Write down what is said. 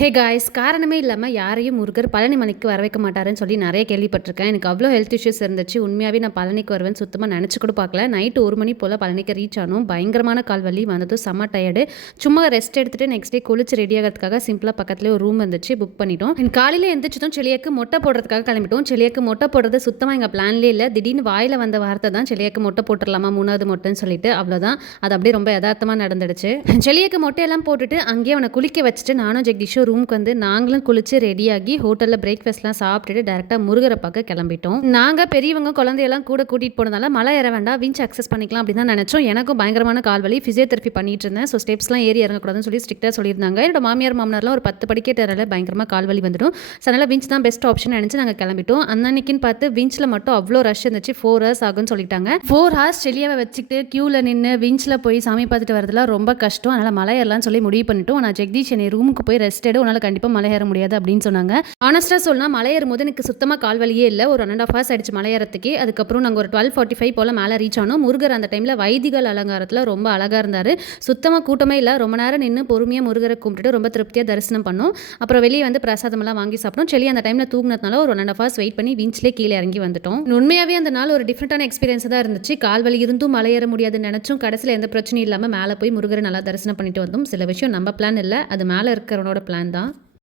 Hey guys, காரணமே இல்லாமல் யாரையும் முருகர் பழனி மலைக்கு வர வைக்க மாட்டாருன்னு சொல்லி நிறைய கேள்விப்பட்டிருக்கேன். எனக்கு அவ்வளோ ஹெல்த் இஷ்யூஸ் இருந்துச்சு. உண்மையாகவே நான் பழனிக்கு வருவேன்னு சுத்தமாக நினச்சி கூட பார்க்கல. நைட்டு 1 மணி போல் பழனிக்கு ரீச் ஆனோம். பயங்கரமான கால் வலி வந்ததும் செம்ம டயர்டு. சும்மா ரெஸ்ட் எடுத்துகிட்டு நெக்ஸ்ட் டே குளிச்சு ரெடி ஆகிறதுக்காக சிம்பிளாக பக்கத்துலேயே ஒரு ரூம் இருந்துச்சு, புக் பண்ணிட்டோம். காலையில் எழுந்திரிச்சதும் செளியாக்கு மொட்டை போடுறதுக்காக கிளம்பிட்டோம். செளியாக்கு மொட்டை போடுறது சுத்தமாக எங்கள் பிளான்லேயே இல்லை. திடீர்னு வாயில் வந்த வார்த்தை தான் செளியாக்கு மொட்டை போட்டுடலாமா, 3வது மொட்டைன்னு சொல்லிட்டு. அவ்வளோதான், அது அப்படியே ரொம்ப யதார்த்தமாக நடந்துடுச்சு. செளியாக்கு மொட்டையெல்லாம் போட்டுட்டு அங்கேயே அவனை குளிக்க வச்சுட்டு நானும் ஜெகதீஷும் ரூமுக்கு வந்து நாங்களும் குளிச்சு ரெடியாகி ஹோட்டலில் பிரேக்ஃபாஸ்ட்லாம் சாப்பிட்டுட்டு டேரெக்டாக முருகரை பார்க்க கிளம்பிட்டோம். நாங்கள் பெரியவங்க குழந்தையெல்லாம் கூட கூட்டிகிட்டு போனதால மலை ஏற வேண்டாம், விஞ்ச் அக்சஸ் பண்ணிக்கலாம் அப்படின்னு தான் நினச்சோம். எனக்கும் பயங்கரமான கால் வலி, ஃபிசியோதெரப்பி பண்ணிட்டு இருந்தேன். ஸோ ஸ்டெப்ஸ்லாம் ஏறி இறங்கக்கூடாதுன்னு சொல்லி ஸ்ட்ரிக்டாக சொல்லியிருந்தாங்க. என்னோட மாமியார் மாமனார்லாம் ஒரு 10 படிக்கட்டு ஏறல பயங்கரமாக கால் வலி வந்துடும். ஸோ அதனால் விஞ்ச் தான் பெஸ்ட் ஆப்ஷன் நினச்சி நாங்கள் கிளம்பிட்டோம். அன்னைக்குன்னு பார்த்து விஞ்சில் மட்டும் அவ்வளோ ரஷ் இருந்துச்சு. 4 hours ஆகும்னு சொல்லிட்டாங்க. 4 hours செளியாவை வச்சுக்கிட்டு க்யூவில் நின்று விஞ்சில் போய் சாமி பார்த்துட்டு வரதுலாம் ரொம்ப கஷ்டம். அதனால் மலை ஏறலாம்னு சொல்லி முடிவு பண்ணிட்டோம். நான் ஜெகதீஷ் என்னை ரூமுக்கு போய் ரெஸ்ட் எடு, உன்னால் கண்டிப்பாக மலை ஏற முடியாது அப்படின்னு சொன்னாங்க. ஆனஸ்ட்டாக சொல்லலாம், மலை ஏறும்போது எனக்கு சுத்தமாக கால் வலியே இல்லை. ஒரு 1.5 hours ஆயிடுச்சு மலை ஏறத்துக்கே. அதுக்கப்புறம் நாங்கள் ஒரு 12:45 போல் மேலே ரீச் ஆனோம். முருகர் அந்த டைமில் வைதிகள் அலங்காரத்தில் ரொம்ப அழகாக இருந்தார். சுத்தமாக கூட்டமே இல்லை. ரொம்ப நேரம் நின்று பொறுமையாக முருகரை கும்பிட்டுட்டு ரொம்ப திருப்தியாக தரிசனம் பண்ணோம். அப்புறம் வெளியே வந்து பிரசாதமெல்லாம் வாங்கி சாப்பிட்டோம். செளி அந்த டைமில் தூங்கினதுனால ஒரு 1.5 hours வெயிட் பண்ணி விஞ்சிலே கீழே இறங்கி வந்துட்டோம். உண்மையாகவே அந்த நாள் ஒரு டிஃப்ரெண்டான எக்ஸ்பீரியன்ஸ் தான் இருந்துச்சு. கால் வலி இருந்தும் மலை ஏற முடியாதுன்னு நினச்சும் கடைசியில் எந்த பிரச்சனையும் இல்லாமல் மேலே போய் முருகரை நல்லா தரிசனம் பண்ணிட்டு வந்தோம். சில விஷயம் நம்ம பிளான் இல்லை, அது மேலே இருக்கிறவனோட பிளான் தான்.